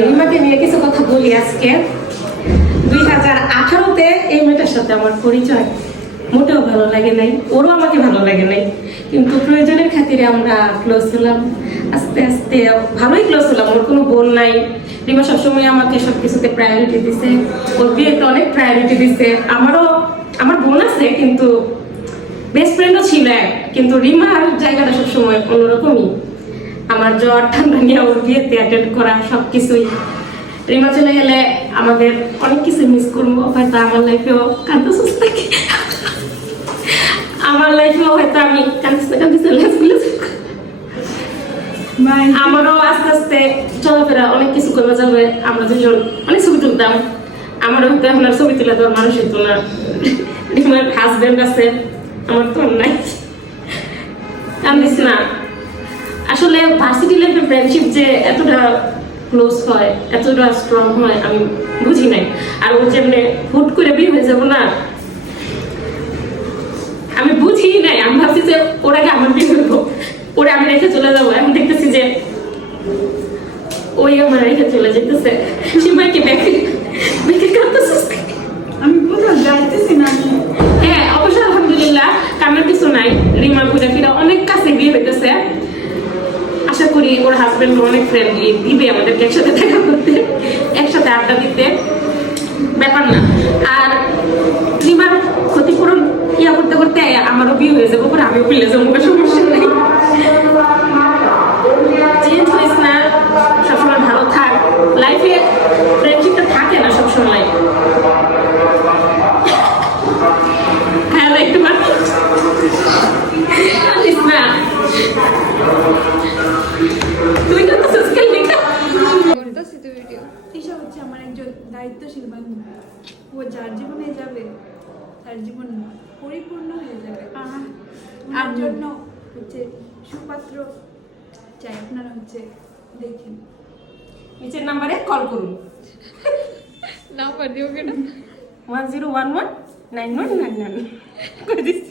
রিমাকে নিয়ে কিছু কথা বলি আজকে। 2018-তে এই মেয়েটার সাথে আমার পরিচয় মোটেও ভালো লাগে নাই, ওরও আমাকে ভালো লাগে নাই, কিন্তু প্রয়োজনের খাতিরে আমরা ক্লোজ হলাম। আস্তে আস্তে ভালোই ক্লোজ হলাম। ওর কোনো বোন নাই। রিমা সবসময় আমাকে সবকিছুতে প্রায়োরিটি দিছে, ওর বিয়েতে অনেক প্রায়োরিটি দিছে। আমার বোন আছে, কিন্তু বেস্ট ফ্রেন্ডও ছিল এক, কিন্তু রিমার জায়গাটা সবসময় অন্যরকমই। আমার জ্বর ঠান্ডা নিয়ে ওর বিয়েতে অ্যাটেন্ড করা সবকিছুই। রিমা চলে গেলে আমাদের অনেক কিছু মিস করবো, হয়তো আমার লাইফেও কান্দতে থাকে, আমার লাইফেও হয়তো আমি কান্দতে আমারও আস্তে আস্তে চলাফেরা অনেক কিছু কমে যাবে। আমরা দুজন অনেক ছবি তুলতাম, আমারও হয়তো এখন আর ছবি তুলে দেওয়ার মানুষ হতো না। রিমার হাজবেন্ড আছে, আমার তো নাই। কান্দিস না। আসলে ভার্সিটি লাইফে ফ্রেন্ডশিপ যে এতটা ক্লোজ হয়, এতটা স্ট্রং হয়, আমি বুঝি নাই। আর ও যেমনি হুট করে বিয়ে হয়ে যাবো না, আমি বুঝি নাই। আমি ভাবছি যে ওর আগে আমার বিয়ে হইব, ওরা আমি রেখে চলে যাবো। এখন দেখতেছি যে ওই আমার রেখে চলে যেতেছে। সীমাকে দেখে দেখে কাঁদতেছে। আমি বুঝলাম যাইতেছি না। হ্যাঁ, অবশ্যই আলহামদুলিল্লাহ, কান্নার কিছু নাই। রিমা ঘুরে ফিরে অনেক কাছে বিয়ে হইতেছে। আশা করি ওর হাজবেন্ড অনেক ফ্রেন্ডলি, দিবে আমাদেরকে একসাথে দেখা করতে, একসাথে আড্ডা দিতে, ব্যাপার না। আর রিমার ক্ষতিপূরণ ইয়া করতে করতে আমারও বিয়ে হয়ে যাবো, পরে আমিও পিলে যাবো, সমস্যা নেই। চেঞ্জ হইস না, সবসময় ভালো থাক। লাইফে ফ্রেন্ডশিপটা থাকে না সবসময়। হ্যাঁ, একটু না তুই তো সাবস্ক্রাইব লিখা ঈশা হচ্ছে আমার একজন দায়িত্বশীল বান্ধব। ও যার জীবনে যাবে তার জীবন পরিপূর্ণ হয়ে যাবে। আর জন্য হচ্ছে সুপাত্র চাই। আপনারা হচ্ছে দেখেন, নিচের নাম্বারে কল করুন। নাম্বার দিও কেন? 1011 9199 করে দিচ্ছি।